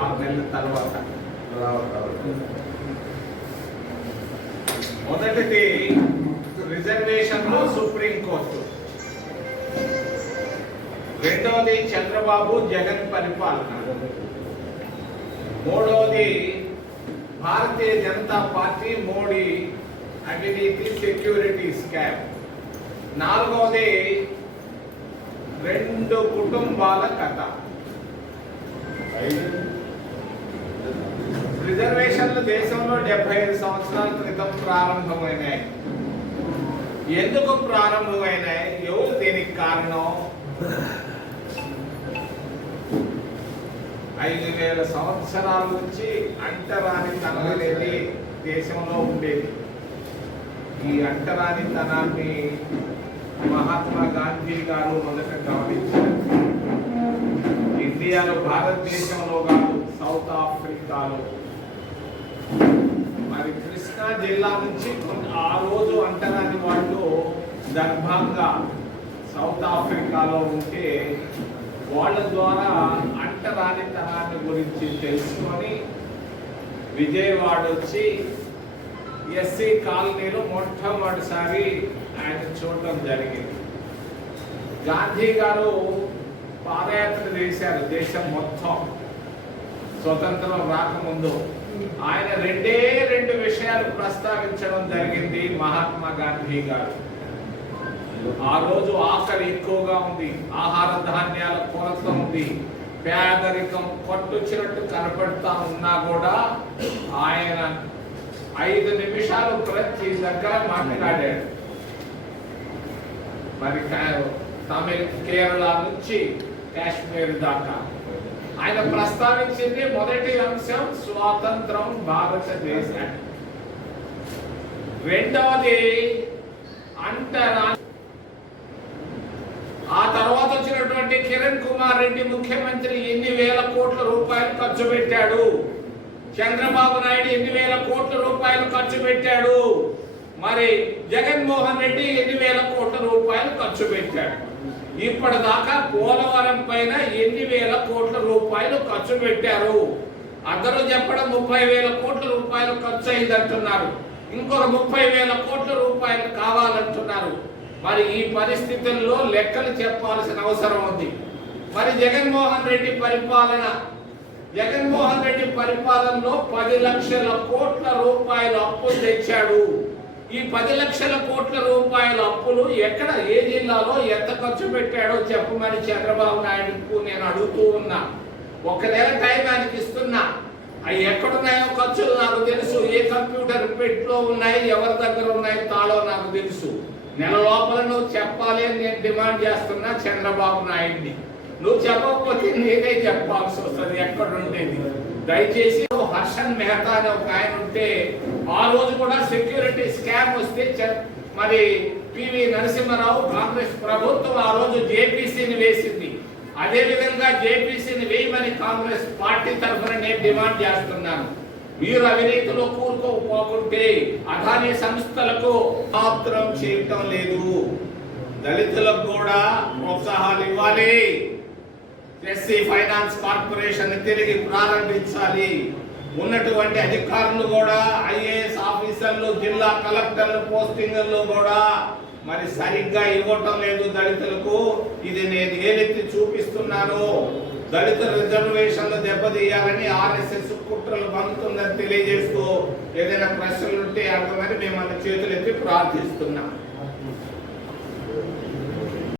6 నెలల తర్వాత. మొదటిది రిజర్వేషన్లో సుప్రీంకోర్టు, రెండవది చంద్రబాబు జగన్ పరిపాలన, మూడవది భారతీయ జనతా పార్టీ మోడీ అవినీతి సెక్యూరిటీ స్కామ్, నాలుగవది 2 కుటుంబాల కథ. రిజర్వేషన్లు దేశంలో 75 సంవత్సరాల క్రితం ప్రారంభమైనాయి. ఎందుకు ప్రారంభమైనాయి? ఎవరు దీనికి కారణం? 5000 సంవత్సరాల నుంచి అంటరానితనం అనేది దేశంలో ఉండేది. ఈ అంటరానితనాన్ని మహాత్మా గాంధీ గారు మొదట గమనించారు. ఇండియాలో, భారతదేశంలో కాదు, సౌత్ ఆఫ్రికాలో. మరి కృష్ణా జిల్లా నుంచి ఆ రోజు అంటరాని వాళ్ళు దర్భంగా సౌత్ ఆఫ్రికాలో ఉంటే వాళ్ళ ద్వారా అంటరానితనాన్ని గురించి తెలుసుకొని విజయవాడ వచ్చి ఎస్సీ కాలనీలో మొట్టమొదటిసారి ఆయన చూడటం జరిగింది. గాంధీ గారు పాదయాత్ర చేశారు దేశం మొత్తం స్వతంత్రం రాకముందు. ఆయన 2 విషయాలు ప్రస్తావించడం జరిగింది మహాత్మా గాంధీ గారు. ఆ రోజు ఆకలి ఎక్కువగా ఉంది, ఆహార ధాన్యాల కొరత ఉంది, పేదరికం కొట్టొచ్చినట్టు కనపడతా ఉన్నా కూడా ఆయన 5 నిమిషాలు ప్రతి దగ్గర మాట్లాడాడు. మరి తమిళ, కేరళ నుంచి కాశ్మీర్ దాకా ఆయన ప్రస్తావించింది మొదటి అంశం స్వాతంత్రం భారతదేశానికి. రెండవది అంటరాని. ఆ తర్వాత వచ్చినటువంటి కిరణ్ కుమార్ రెడ్డి ముఖ్యమంత్రి ఎన్ని వేల కోట్ల రూపాయలు ఖర్చు పెట్టాడు, చంద్రబాబు నాయుడు ఎన్ని వేల కోట్ల రూపాయలు ఖర్చు పెట్టాడు, మరి జగన్మోహన్ రెడ్డి ఎన్ని వేల కోట్ల రూపాయలు ఖర్చు పెట్టాడు. ఇప్పటిదాకా పోలవరం పైన ఎన్ని వేల కోట్ల రూపాయలు ఖర్చు పెట్టారు. అందరూ చెప్పడం 30,000 కోట్ల రూపాయలు ఖర్చు అయిందంటున్నారు, ఇంకొక 30,000 కోట్ల రూపాయలు కావాలంటున్నారు. మరి ఈ పరిస్థితుల్లో లెక్కలు చెప్పాల్సిన అవసరం ఉంది. మరి జగన్మోహన్ రెడ్డి పరిపాలనలో 10 లక్షల కోట్ల రూపాయలు అప్పులు తెచ్చాడు. ఈ 10 లక్షల కోట్ల రూపాయల అప్పులు ఎక్కడ, ఏ జిల్లాలో ఎంత ఖర్చు పెట్టాడో చెప్పమని చంద్రబాబు నాయుడుకు నేను అడుగుతూ ఉన్నా. 1 నెల టైం ఆయనకి ఇస్తున్నా. అవి ఎక్కడున్నాయో ఖర్చులు నాకు తెలుసు, ఏ కంప్యూటర్ పెట్లో ఉన్నాయి, ఎవరి దగ్గర ఉన్నాయి తాళో నాకు తెలుసు. నెల లోపల నువ్వు చెప్పాలి అని నేను డిమాండ్ చేస్తున్నా చంద్రబాబు నాయుడిని. నువ్వు చెప్పకపోతే నేనే చెప్పాల్సి వస్తుంది ఎక్కడుండేది. దయచేసి హర్షన్ మెహతా అని ఒక ఆయన ఉంటే, ఆ రోజు కూడా సెక్యూరిటీ స్కామ్ వస్తే మరి పివి నరసింహారావు కాంగ్రెస్ ప్రభుత్వం ఆ రోజు జేపీసీని వేసింది. అదే విధంగా జేపీసీని వేయమని కాంగ్రెస్ పార్టీ తరఫున నేను డిమాండ్ చేస్తున్నాను. మీరు అవినీతిలో కూరుకోపోకుంటే అదానీ సంస్థలకు మాత్రం చేయటం లేదు. దళితులకు కూడా ప్రోత్సాహాలు ఇవ్వాలి. ఎస్సీ ఫైనాన్స్ కార్పొరేషన్ తిరిగి ప్రారంభించాలి. ఉన్నటువంటి అధికారులు కూడా, ఐఏఎస్ ఆఫీసర్లు, జిల్లా కలెక్టర్లు పోస్టింగ్లు కూడా మరి సరిగ్గా ఇవ్వటం లేదు దళితులకు. ఇది నేను ఏలెత్తి చూపిస్తున్నాను. దళిత రిజర్వేషన్లు దెబ్బతీయాలని ఆర్ఎస్ఎస్ కుట్రలు పంపుతుందని తెలియజేస్తూ ఏదైనా ప్రశ్నలు ఉంటే అర్థమని మిమ్మల్ని చేతులెత్తి ప్రార్థిస్తున్నాం.